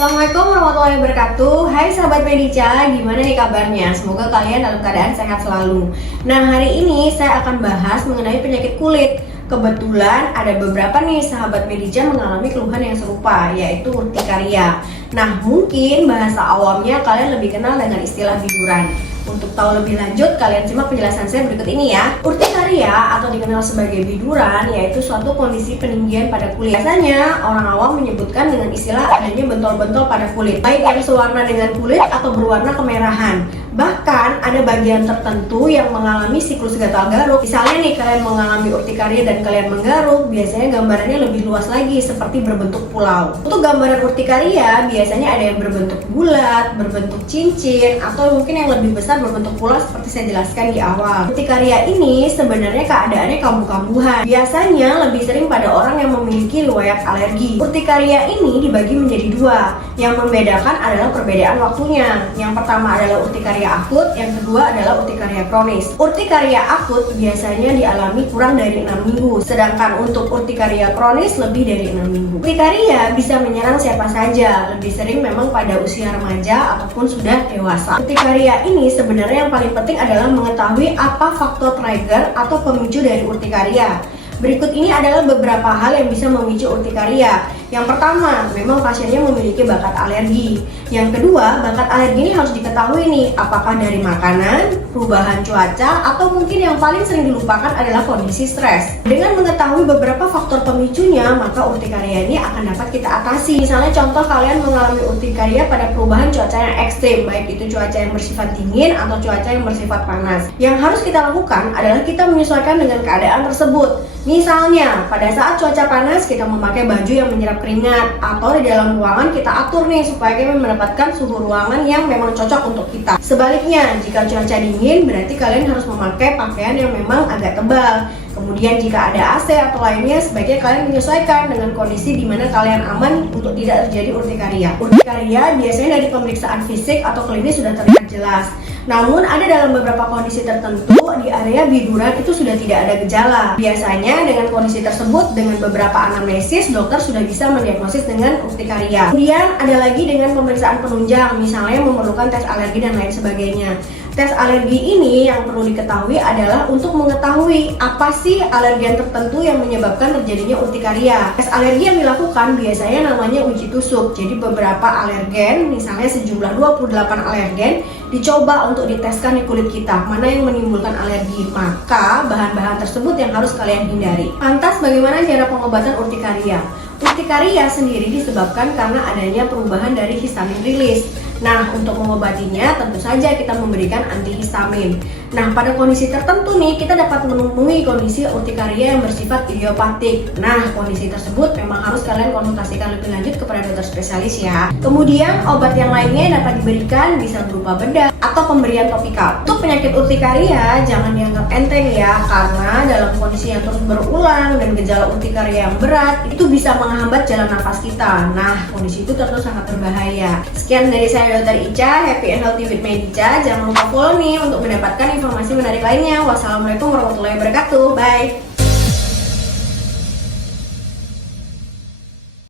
Assalamualaikum warahmatullahi wabarakatuh. Hai sahabat Medica, gimana nih kabarnya? Semoga kalian dalam keadaan sehat selalu. Nah, hari ini saya akan bahas mengenai penyakit kulit. Kebetulan ada beberapa nih sahabat Medica mengalami keluhan yang serupa, yaitu urtikaria. Nah, mungkin bahasa awamnya kalian lebih kenal dengan istilah biduran. Untuk tahu lebih lanjut, kalian simak penjelasan saya berikut ini ya. Urtikaria atau dikenal sebagai biduran yaitu suatu kondisi peninggian pada kulit. Biasanya orang awam menyebutkan dengan istilah adanya bentol-bentol pada kulit, baik yang sewarna dengan kulit atau berwarna kemerahan. Bahkan ada bagian tertentu yang mengalami siklus gatal garuk. Misalnya nih, kalian mengalami urtikaria dan kalian menggaruk, biasanya gambarannya lebih luas lagi seperti berbentuk pulau. Untuk gambaran urtikaria biasanya ada yang berbentuk bulat, berbentuk cincin, atau mungkin yang lebih besar berbentuk pulau seperti saya jelaskan di awal. Urtikaria ini sebenarnya keadaannya kambuh-kambuhan. Biasanya lebih sering pada orang yang memiliki riwayat alergi. Urtikaria ini dibagi menjadi dua. Yang membedakan adalah perbedaan waktunya. Yang pertama adalah urtikaria akut, yang kedua adalah urtikaria kronis. Urtikaria akut biasanya dialami kurang dari 6 minggu, sedangkan untuk urtikaria kronis lebih dari 6 minggu. Urtikaria bisa menyerang siapa saja, lebih sering memang pada usia remaja ataupun sudah dewasa. Urtikaria ini sebenarnya yang paling penting adalah mengetahui apa faktor trigger atau pemicu dari urtikaria. Berikut ini adalah beberapa hal yang bisa memicu urtikaria. Yang pertama, memang pasiennya memiliki bakat alergi. Yang kedua, bakat alergi ini harus diketahui nih, apakah dari makanan, perubahan cuaca, atau mungkin yang paling sering dilupakan adalah kondisi stres. Dengan mengetahui beberapa faktor pemicunya, maka urtikaria ini akan dapat kita atasi. Misalnya contoh kalian mengalami urtikaria pada perubahan cuaca yang ekstrim, baik itu cuaca yang bersifat dingin atau cuaca yang bersifat panas. Yang harus kita lakukan adalah kita menyesuaikan dengan keadaan tersebut. Misalnya, pada saat cuaca panas kita memakai baju yang menyerap keringat, atau di dalam ruangan kita atur nih supaya kita mendapatkan suhu ruangan yang memang cocok untuk kita. Sebaliknya, jika cuaca dingin berarti kalian harus memakai pakaian yang memang agak tebal. Kemudian jika ada AC atau lainnya, sebaiknya kalian menyesuaikan dengan kondisi di mana kalian aman untuk tidak terjadi urtikaria. Urtikaria biasanya dari pemeriksaan fisik atau klinis sudah terlihat jelas. Namun ada dalam beberapa kondisi tertentu di area biduran itu sudah tidak ada gejala. Biasanya dengan kondisi tersebut, dengan beberapa anamnesis, dokter sudah bisa mendiagnosis dengan urtikaria. Kemudian ada lagi dengan pemeriksaan penunjang, misalnya memerlukan tes alergi dan lain sebagainya. Tes alergi ini yang perlu diketahui adalah untuk mengetahui apa sih alergen tertentu yang menyebabkan terjadinya urtikaria. Tes alergi yang dilakukan biasanya namanya uji tusuk. Jadi beberapa alergen, misalnya sejumlah 28 alergen, dicoba untuk diteskan di kulit kita, mana yang menimbulkan alergi. Maka bahan-bahan tersebut yang harus kalian hindari. Lantas bagaimana cara pengobatan urtikaria? Urtikaria sendiri disebabkan karena adanya perubahan dari histamin rilis. Nah, untuk mengobatinya tentu saja kita memberikan antihistamin. Nah, pada kondisi tertentu nih kita dapat menemui kondisi urtikaria yang bersifat idiopatik. Nah, kondisi tersebut memang harus kalian konsultasikan lebih lanjut kepada dokter spesialis ya. Kemudian obat yang lainnya yang dapat diberikan bisa berupa bedah atau pemberian topikal. Untuk penyakit urtikaria jangan dianggap enteng ya, karena dalam kondisi yang terus berulang dan gejala urtikaria yang berat itu bisa menghambat jalan nafas kita. Nah, kondisi itu tentu sangat berbahaya. Sekian dari saya Dr. Ica, happy and healthy with Medica. Jangan lupa follow nih untuk mendapatkan informasi menarik lainnya. Wassalamualaikum warahmatullahi wabarakatuh. Bye.